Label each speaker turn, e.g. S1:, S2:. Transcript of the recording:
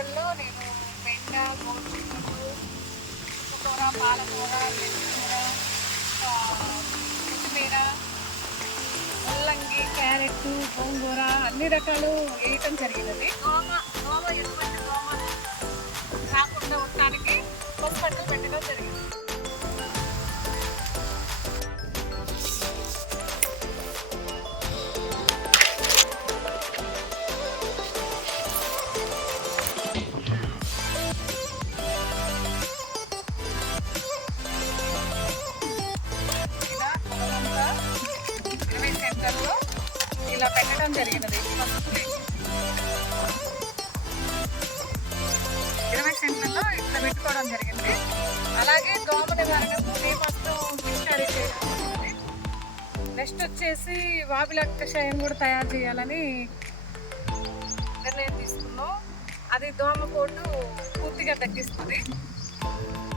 S1: బెండ గోరుచిక్కుడు కూర పాలకూర మెంతికూర కొత్తిమీర ముల్లంగి క్యారెట్ గోంగూర అన్ని రకాలు వేయటం జరిగినది. గోమ దోమ ఇలా పెట్టడం జరిగినది ఇరవై సెంట్లలో ఇట్లా పెట్టుకోవడం జరిగింది. అలాగే దోమ నివారణకు మేమస్తు మొత్తం చేయడం జరిగింది నెక్స్ట్ వచ్చేసి వాబిల కూడా తయారు చేయాలని నిర్ణయం తీసుకున్నాం. అది దోమ పూర్తిగా తగ్గిస్తుంది.